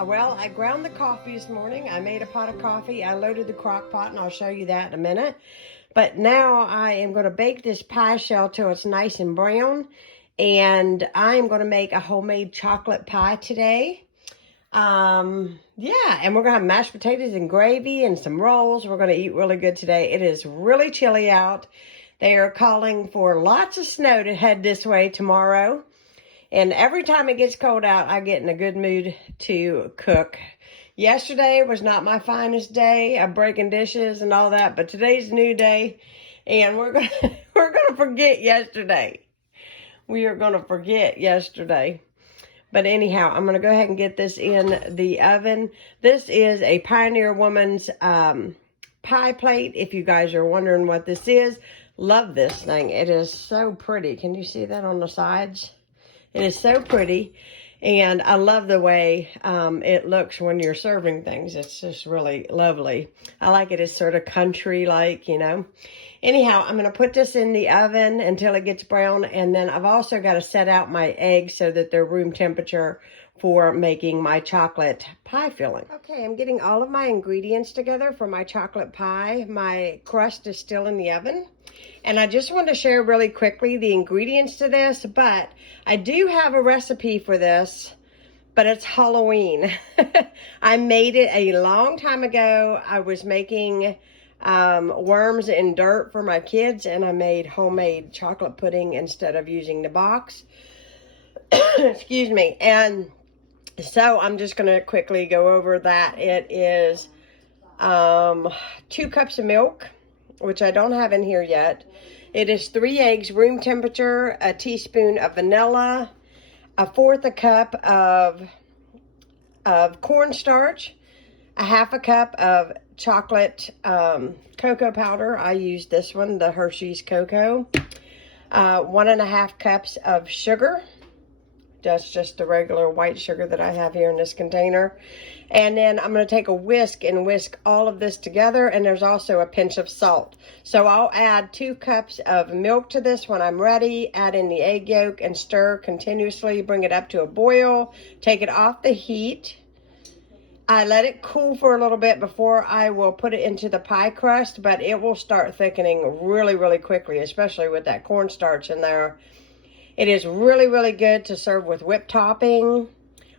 Well, I ground the coffee this morning. I made a pot of coffee. I loaded the crock pot, and I'll show you that in a minute. But now I am going to bake this pie shell till it's nice and brown. And I am going to make a homemade chocolate pie today. Yeah, and we're going to have mashed potatoes and gravy and some rolls. We're going to eat really good today. It is really chilly out. They are calling for lots of snow to head this way tomorrow. And every time it gets cold out, I get in a good mood to cook. Yesterday was not my finest day of breaking dishes and all that, but today's a new day, and we're gonna forget yesterday. We are gonna forget yesterday. But anyhow, I'm gonna go ahead and get this in the oven. This is a Pioneer Woman's pie plate. If you guys are wondering what this is, love this thing. It is so pretty. Can you see that on the sides? It is so pretty, and I love the way it looks when you're serving things. It's just really lovely. I like it as sort of country-like, you know. Anyhow, I'm going to put this in the oven until it gets brown, and then I've also got to set out my eggs so that they're room temperature for making my chocolate pie filling. Okay, I'm getting all of my ingredients together for my chocolate pie. My crust is still in the oven. And I just want to share really quickly the ingredients to this, but I do have a recipe for this, but it's Halloween. I made it a long time ago. I was making worms in dirt for my kids, and I made homemade chocolate pudding instead of using the box. Excuse me. And so I'm just going to quickly go over that. It is 2 cups of milk, which I don't have in here yet. It is 3 eggs, room temperature, a teaspoon of vanilla, 1/4 cup of cornstarch, 1/2 cup of chocolate cocoa powder. I use this one, the Hershey's Cocoa. 1.5 cups of sugar. That's just the regular white sugar that I have here in this container. And then I'm going to take a whisk and whisk all of this together. And there's also a pinch of salt. So I'll add 2 cups of milk to this when I'm ready. Add in the egg yolk and stir continuously. Bring it up to a boil. Take it off the heat. I let it cool for a little bit before I will put it into the pie crust. But it will start thickening really, really quickly, especially with that cornstarch in there. It is really, really good to serve with whipped topping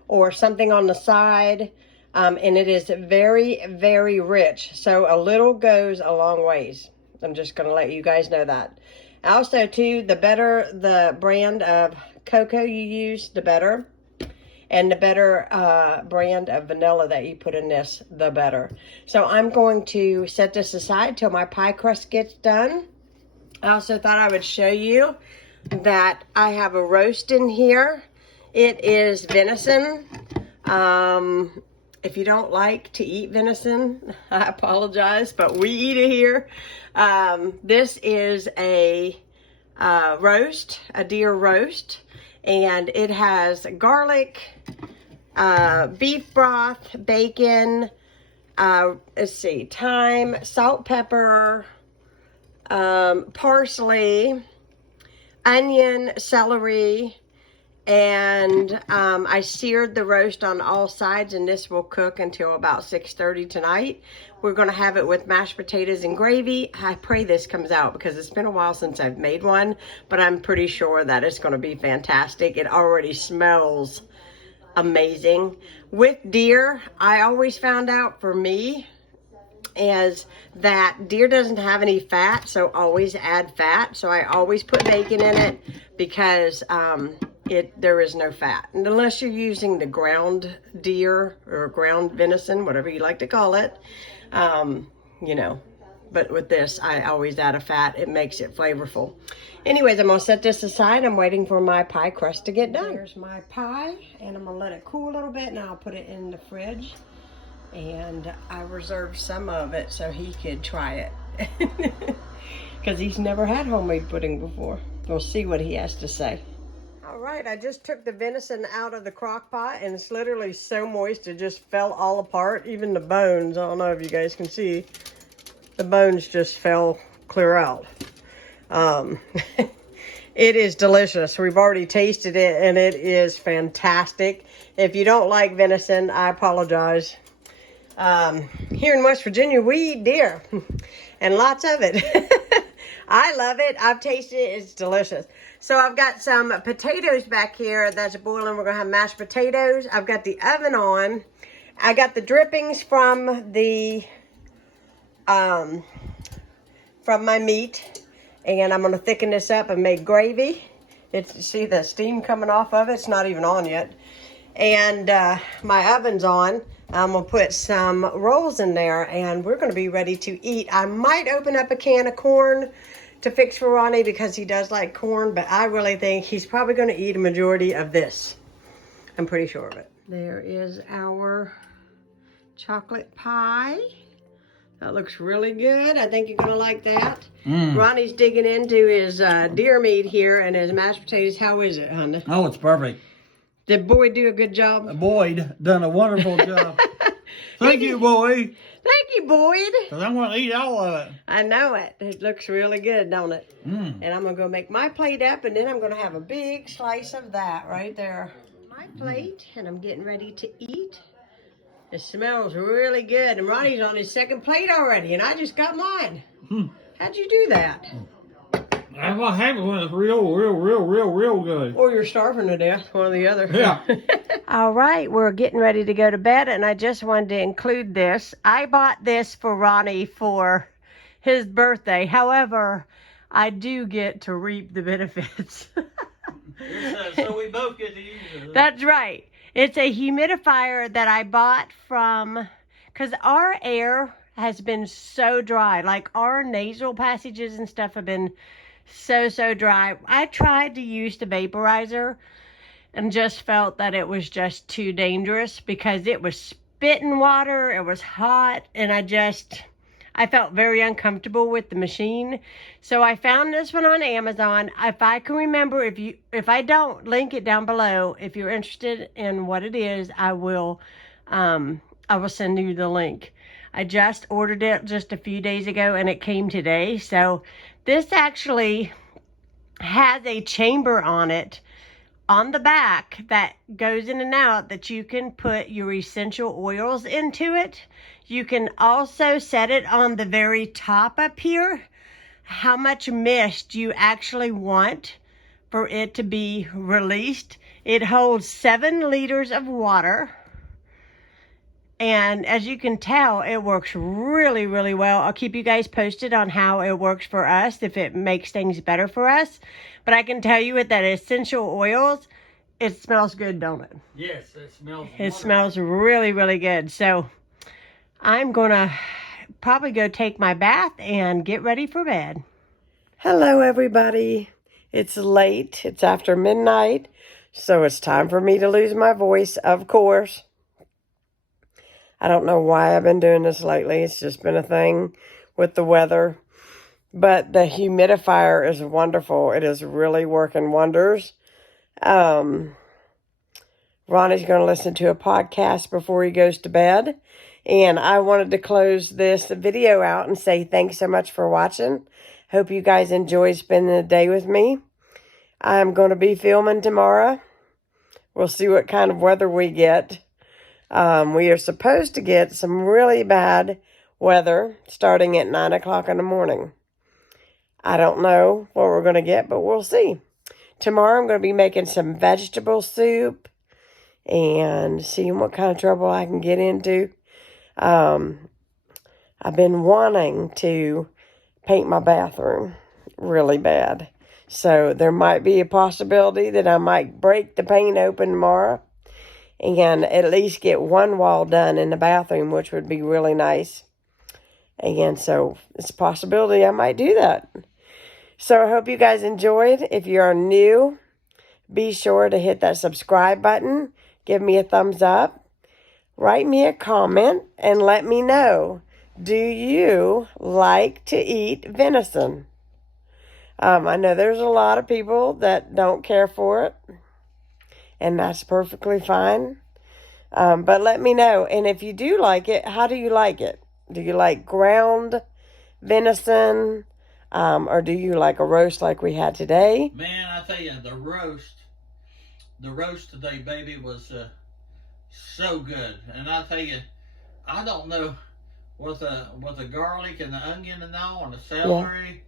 or something on the side. And it is very, very rich. So a little goes a long ways. I'm just going to let you guys know that. Also, too, the better the brand of cocoa you use, the better. And the better brand of vanilla that you put in this, the better. So I'm going to set this aside till my pie crust gets done. I also thought I would show you that I have a roast in here. It is venison. If you don't like to eat venison, I apologize, but we eat it here. This is a roast, a deer roast, and it has garlic, beef broth, bacon, let's see, thyme, salt, pepper, parsley, onion, celery, and I seared the roast on all sides, and this will cook until about 6:30 tonight. We're going to have it with mashed potatoes and gravy. I pray this comes out because it's been a while since I've made one, but I'm pretty sure that it's going to be fantastic. It already smells amazing. With deer, I always found out for me is that deer doesn't have any fat, so always add fat. So I always put bacon in it because there is no fat. And unless you're using the ground deer or ground venison, whatever you like to call it, you know. But with this, I always add a fat. It makes it flavorful. Anyways, I'm going to set this aside. I'm waiting for my pie crust to get done. Here's my pie, and I'm going to let it cool a little bit, and I'll put it in the fridge. And I reserved some of it so he could try it. because he's never had homemade pudding before. We'll see what he has to say. All right, I just took the venison out of the crock pot, and it's literally so moist it just fell all apart. Even the bones, I don't know if you guys can see, the bones just fell clear out. It is delicious. We've already tasted it, and it is fantastic. If you don't like venison, I apologize. Here in West Virginia, we eat deer, and lots of it. I love it. I've tasted it. It's delicious. So I've got some potatoes back here that's boiling. We're going to have mashed potatoes. I've got the oven on. I got the drippings from the from my meat, and I'm going to thicken this up and make gravy. See the steam coming off of it? It's not even on yet. And my oven's on. I'm going to put some rolls in there, and we're going to be ready to eat. I might open up a can of corn to fix for Ronnie because he does like corn, but I really think he's probably going to eat a majority of this. I'm pretty sure of it. There is our chocolate pie. That looks really good. I think you're going to like that. Ronnie's digging into his deer meat here and his mashed potatoes. How is it, honey? Oh, it's perfect. Did Boyd do a good job? Boyd done a wonderful job. Thank you, Boyd. Thank you, Boyd. Because I'm going to eat all of it. I know it. It looks really good, don't it? And I'm going to go make my plate up, and then I'm going to have a big slice of that right there. My plate, and I'm getting ready to eat. It smells really good. And Ronnie's on his second plate already, and I just got mine. How'd you do that? That's what happens when it's real good. Or you're starving to death, one or the other. Yeah. All right, we're getting ready to go to bed, and I just wanted to include this. I bought this for Ronnie for his birthday. However, I do get to reap the benefits. So we both get to use it. That's right. It's a humidifier that I bought from, because our air has been so dry. Like our nasal passages and stuff have been so dry. I tried to use the vaporizer and just felt that it was just too dangerous because it was spitting water, it was hot, and I felt very uncomfortable with the machine. So I found this one on Amazon. If I can remember, if I don't, link it down below. If you're interested in what it is, I will send you the link. I just ordered it just a few days ago and it came today. So this actually has a chamber on it on the back that goes in and out that you can put your essential oils into it. You can also set it on the very top up here, how much mist you actually want for it to be released. It holds 7 liters of water. And as you can tell, it works really well. I'll keep you guys posted on how it works for us, if it makes things better for us. But I can tell you with that essential oils, it smells good, don't it? Yes, it smells wonderful. It smells really good. So I'm going to probably go take my bath and get ready for bed. Hello, everybody. It's late. It's after midnight. So it's time for me to lose my voice, of course. I don't know why I've been doing this lately. It's just been a thing with the weather. But the humidifier is wonderful. It is really working wonders. Ronnie's going to listen to a podcast before he goes to bed. And I wanted to close this video out and say thanks so much for watching. Hope you guys enjoy spending the day with me. I'm going to be filming tomorrow. We'll see what kind of weather we get. We are supposed to get some really bad weather starting at 9 o'clock in the morning. I don't know what we're going to get, but we'll see. Tomorrow I'm going to be making some vegetable soup and seeing what kind of trouble I can get into. I've been wanting to paint my bathroom really bad. So there might be a possibility that I might break the paint open tomorrow and at least get one wall done in the bathroom, which would be really nice. And so it's a possibility I might do that. So I hope you guys enjoyed. If you are new, be sure to hit that subscribe button. Give me a thumbs up. Write me a comment and let me know. Do you like to eat venison? I know there's a lot of people that don't care for it, and that's perfectly fine. But let me know. And if you do like it, how do you like it? Do you like ground venison? Or do you like a roast like we had today? Man, I tell you, the roast today, baby, was so good. And I tell you, I don't know, with the garlic and the onion and all, and the celery,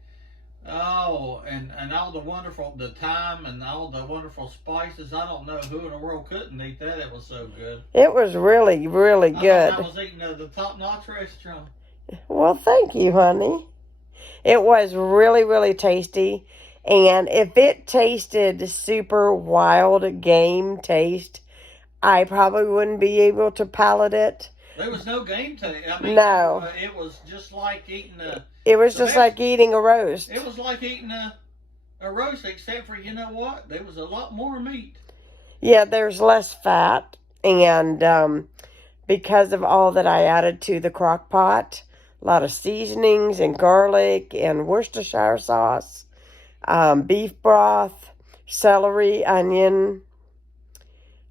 oh, and all the thyme and all the wonderful spices. I don't know who in the world couldn't eat that. It was so good. It was really, really good. I was eating the top-notch restaurant. Well, thank you, honey. It was really, really tasty. And if it tasted super wild game taste, I probably wouldn't be able to palate it. There was no game taste. I mean, no. It was just like eating a... It was just like eating a roast. It was like eating a roast, except for, you know what? There was a lot more meat. Yeah, there's less fat. And because of all that I added to the crock pot, a lot of seasonings and garlic and Worcestershire sauce, beef broth, celery, onion,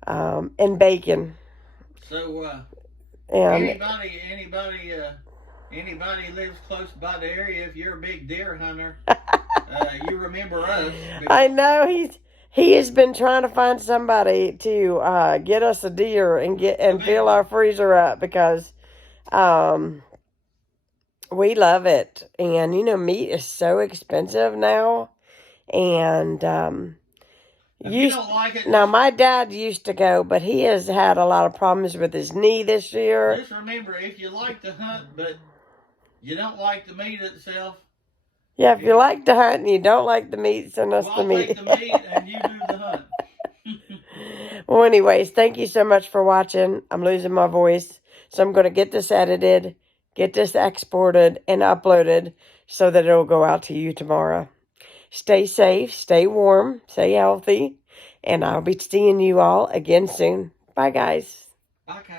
and bacon. So, and anybody who lives close by the area, if you're a big deer hunter, you remember us. I know he has been trying to find somebody to get us a deer and fill our freezer up because we love it. And you know, meat is so expensive now. And if you don't like it, now my dad used to go, but he has had a lot of problems with his knee this year. Just remember, if you like to hunt, but you don't like the meat itself. Yeah, if you like to hunt and you don't like the meat, send us the meat. I'll take the meat and you do the hunt. Well, anyways, thank you so much for watching. I'm losing my voice, so I'm going to get this edited, get this exported and uploaded so that it'll go out to you tomorrow. Stay safe, stay warm, stay healthy, and I'll be seeing you all again soon. Bye, guys. Bye, guys.